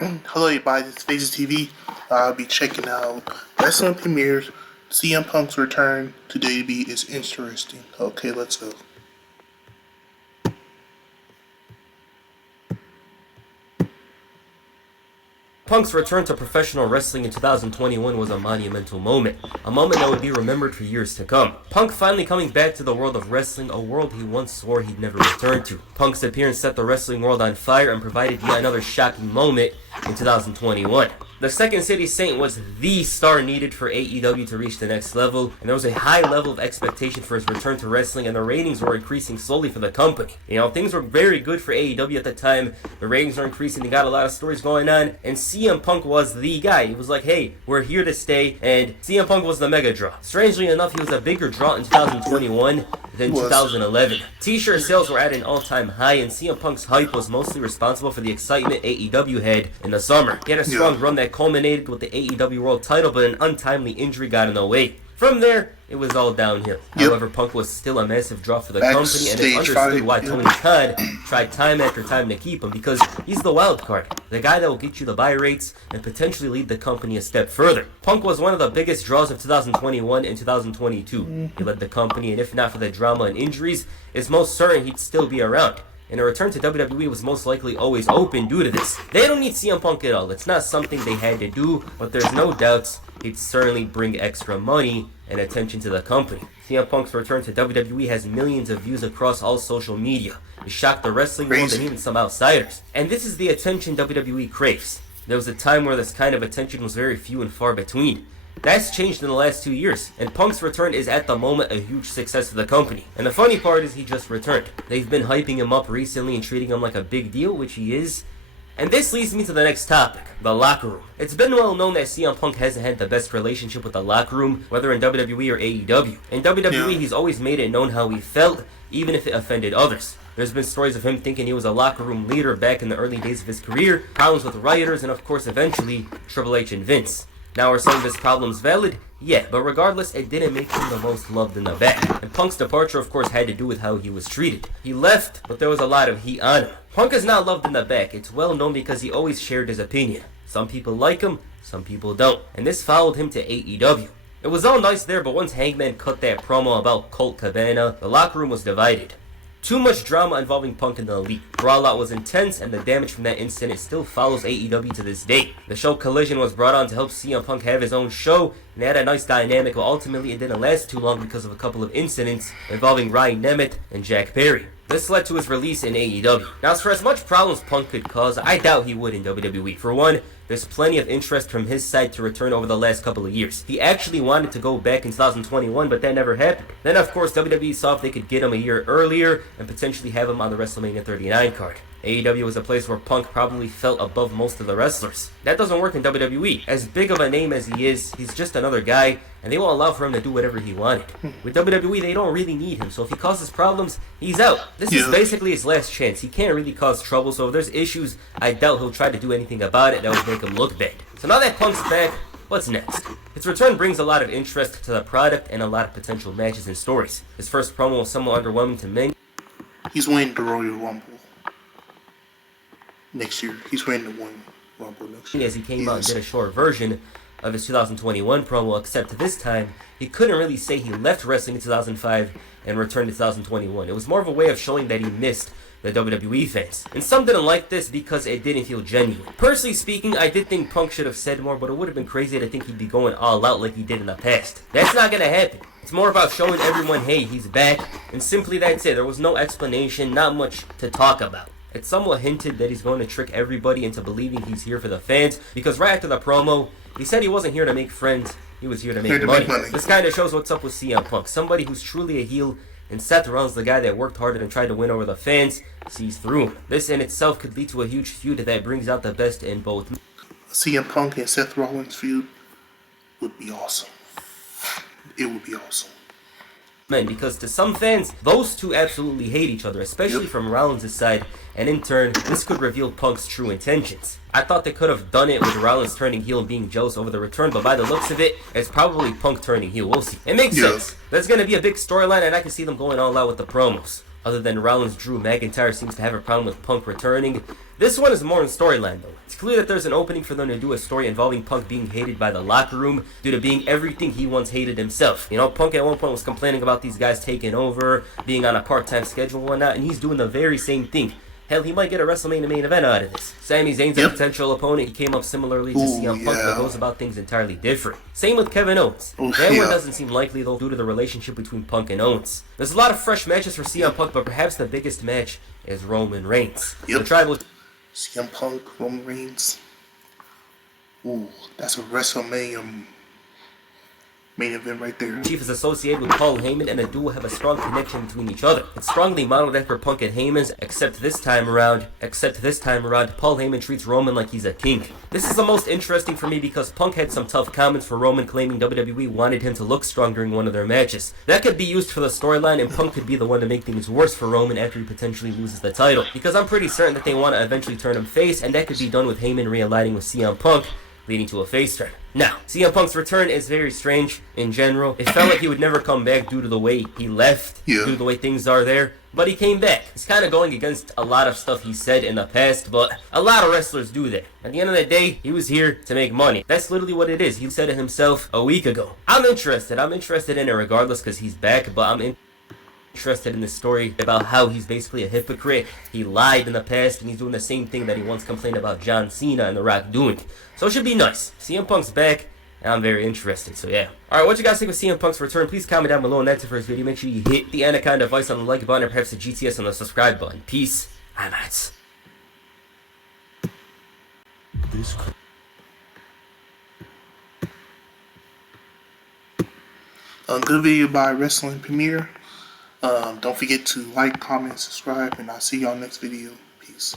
Hello, everybody. This is Phases TV. I'll be checking out wrestling premieres. CM Punk's return to WWE is interesting. Okay, let's go. Punk's return to professional wrestling in 2021 was a monumental moment, a moment that would be remembered for years to come. Punk finally coming back to the world of wrestling, a world he once swore he'd never return to. Punk's appearance set the wrestling world on fire and provided yet another shocking moment in 2021. The Second City Saint was the star needed for AEW to reach the next level, and there was a high level of expectation for his return to wrestling, and the ratings were increasing slowly for the company. Things were very good for AEW at the time. The ratings were increasing, they got a lot of stories going on, and CM Punk was the guy. He was like, hey, we're here to stay, and CM Punk was the mega draw. Strangely enough, he was a bigger draw in 2021 than 2011. T-shirt sales were at an all-time high, and CM Punk's hype was mostly responsible for the excitement AEW had in the summer. He had a strong run that culminated with the AEW World title, but an untimely injury got in the way. From there, it was all downhill. However, Punk was still a massive draw for the company, and it's understood why Tony Khan tried time after time to keep him, because he's the wild card, the guy that will get you the buy rates and potentially lead the company a step further. Punk was one of the biggest draws of 2021 and 2022. He led the company, and if not for the drama and injuries, it's most certain he'd still be around. And a return to WWE was most likely always open due to this. They don't need CM Punk at all. It's not something they had to do, but there's no doubts he'd certainly bring extra money and attention to the company. CM Punk's return to WWE has millions of views across all social media. It shocked the wrestling world and even some outsiders. And this is the attention WWE craves. There was a time where this kind of attention was very few and far between. That's changed in the last 2 years, and Punk's return is at the moment a huge success for the company. And the funny part is he just returned. They've been hyping him up recently and treating him like a big deal, which he is. And this leads me to the next topic, the locker room. It's been well known that CM Punk hasn't had the best relationship with the locker room, whether in WWE or AEW. In WWE, he's always made it known how he felt, even if it offended others. There's been stories of him thinking he was a locker room leader back in the early days of his career, problems with writers, and of course eventually Triple H and Vince. Now, are some of his problems valid? Yeah, but regardless, it didn't make him the most loved in the back. And Punk's departure, of course, had to do with how he was treated. He left, but there was a lot of heat on him. Punk is not loved in the back. It's well known because he always shared his opinion. Some people like him, some people don't. And this followed him to AEW. It was all nice there, but once Hangman cut that promo about Colt Cabana, the locker room was divided. Too much drama involving Punk and the Elite. Brawlout was intense, and the damage from that incident still follows AEW to this day. The show Collision was brought on to help CM Punk have his own show, and they had a nice dynamic, but ultimately it didn't last too long because of a couple of incidents involving Ryan Nemeth and Jack Perry. This led to his release in AEW. Now, for as much problems Punk could cause, I doubt he would in WWE. For one, there's plenty of interest from his side to return over the last couple of years. He actually wanted to go back in 2021, but that never happened. Then, of course, WWE saw if they could get him a year earlier and potentially have him on the WrestleMania 39 card. AEW was a place where Punk probably felt above most of the wrestlers. That doesn't work in WWE. As big of a name as he is, he's just another guy, and they won't allow for him to do whatever he wanted. With WWE, they don't really need him, so if he causes problems, he's out. This is basically his last chance. He can't really cause trouble, so if there's issues, I doubt he'll try to do anything about it that would make him look bad. So now that Punk's back, what's next? His return brings a lot of interest to the product and a lot of potential matches and stories. His first promo was somewhat underwhelming to many. He's winning the Royal Rumble next year. He's winning the Rumble next year. As he came out and did a short version of his 2021 promo, except this time, he couldn't really say he left wrestling in 2005 and returned in 2021. It was more of a way of showing that he missed the WWE fans. And some didn't like this because it didn't feel genuine. Personally speaking, I did think Punk should have said more, but it would have been crazy to think he'd be going all out like he did in the past. That's not gonna happen. It's more about showing everyone, hey, he's back, and simply that's it. There was no explanation, not much to talk about. It somewhat hinted that he's going to trick everybody into believing he's here for the fans, because right after the promo, he said he wasn't here to make friends, he was here to make money. This kind of shows what's up with CM Punk. Somebody who's truly a heel, and Seth Rollins, the guy that worked harder and tried to win over the fans, sees through him. This in itself could lead to a huge feud that brings out the best in both. CM Punk and Seth Rollins feud would be awesome. It would be awesome. Men, because to some fans, those two absolutely hate each other, especially from Rollins' side, and in turn, this could reveal Punk's true intentions. I thought they could have done it with Rollins turning heel and being jealous over the return, but by the looks of it, it's probably Punk turning heel. We'll see. It makes sense. There's going to be a big storyline, and I can see them going all out with the promos. Other than Rollins, Drew McIntyre seems to have a problem with Punk returning. This one is more in storyline though. It's clear that there's an opening for them to do a story involving Punk being hated by the locker room due to being everything he once hated himself. You know, Punk at one point was complaining about these guys taking over, being on a part-time schedule and whatnot, and he's doing the very same thing. Hell, he might get a WrestleMania main event out of this. Sami Zayn's a potential opponent. He came up similarly to CM Punk, but goes about things entirely different. Same with Kevin Owens. That one doesn't seem likely, though, due to the relationship between Punk and Owens. There's a lot of fresh matches for CM Punk, but perhaps the biggest match is Roman Reigns. The tribal CM Punk, Roman Reigns. Ooh, that's a WrestleMania main event right there. Chief is associated with Paul Heyman, and the duo have a strong connection between each other. It's strongly modeled after Punk and Heyman's, except this time around, Paul Heyman treats Roman like he's a king. This is the most interesting for me because Punk had some tough comments for Roman, claiming WWE wanted him to look strong during one of their matches. That could be used for the storyline, and Punk could be the one to make things worse for Roman after he potentially loses the title. Because I'm pretty certain that they want to eventually turn him face, and that could be done with Heyman realigning with CM Punk, leading to a face turn. Now, CM Punk's return is very strange in general. It felt like he would never come back due to the way he left, due to the way things are there, but he came back. He's kind of going against a lot of stuff he said in the past, but a lot of wrestlers do that. At the end of the day, he was here to make money. That's literally what it is. He said it himself a week ago. I'm interested in it regardless because he's back, but I'm interested in this story about how he's basically a hypocrite. He lied in the past, and he's doing the same thing that he once complained about John Cena and The Rock doing. So it should be nice. CM Punk's back, and I'm very interested, so yeah. Alright, what you guys think of CM Punk's return? Please comment down below, and that's it for this video. Make sure you hit the Anaconda Vice on the like button, or perhaps the GTS on the subscribe button. Peace. I'm out. A good video by Wrestling Premiere. Don't forget to like, comment, subscribe, and I'll see y'all next video. Peace.